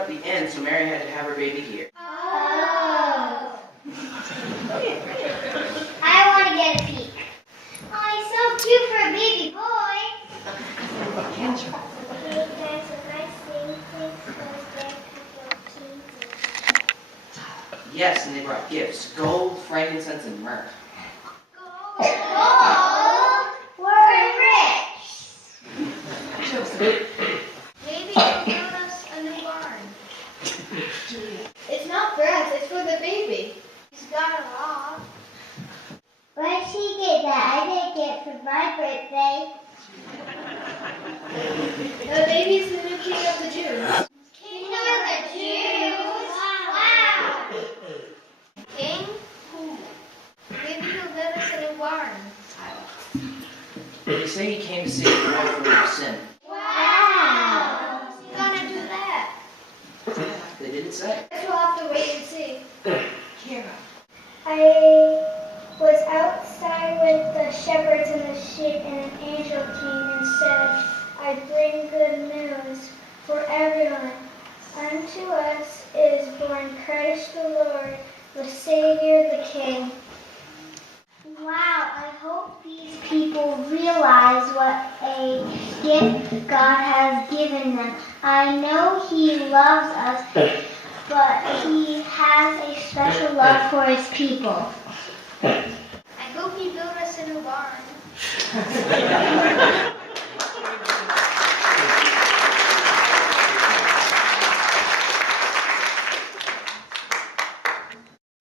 at the end, so Mary had to have her baby here. Oh. I want to get a peek. Oh, he's so cute for a baby boy. Yes, and they brought gifts, gold, frankincense, and myrrh. Gold? We're rich. Maybe they'll build us a new barn. It's not for us, it's for the baby. He's got a lot. Where did she get that? I didn't get it for my birthday. The baby's the new king of the Jews. King of the Jews? Wow. King? Maybe he'll build us a new barn. They say he came to save the world from their sin. Wow. How's he gonna do that? They didn't say. Guess we'll have to wait and see. Kira. I was outside with the shepherds and the sheep, and an angel came and said, I bring good news for everyone. Unto us is born Christ the Lord, the Savior, the King. Wow, I hope these people realize what a gift God has given them. I know He loves us, but He has a special love for His people. I hope he built us a new barn.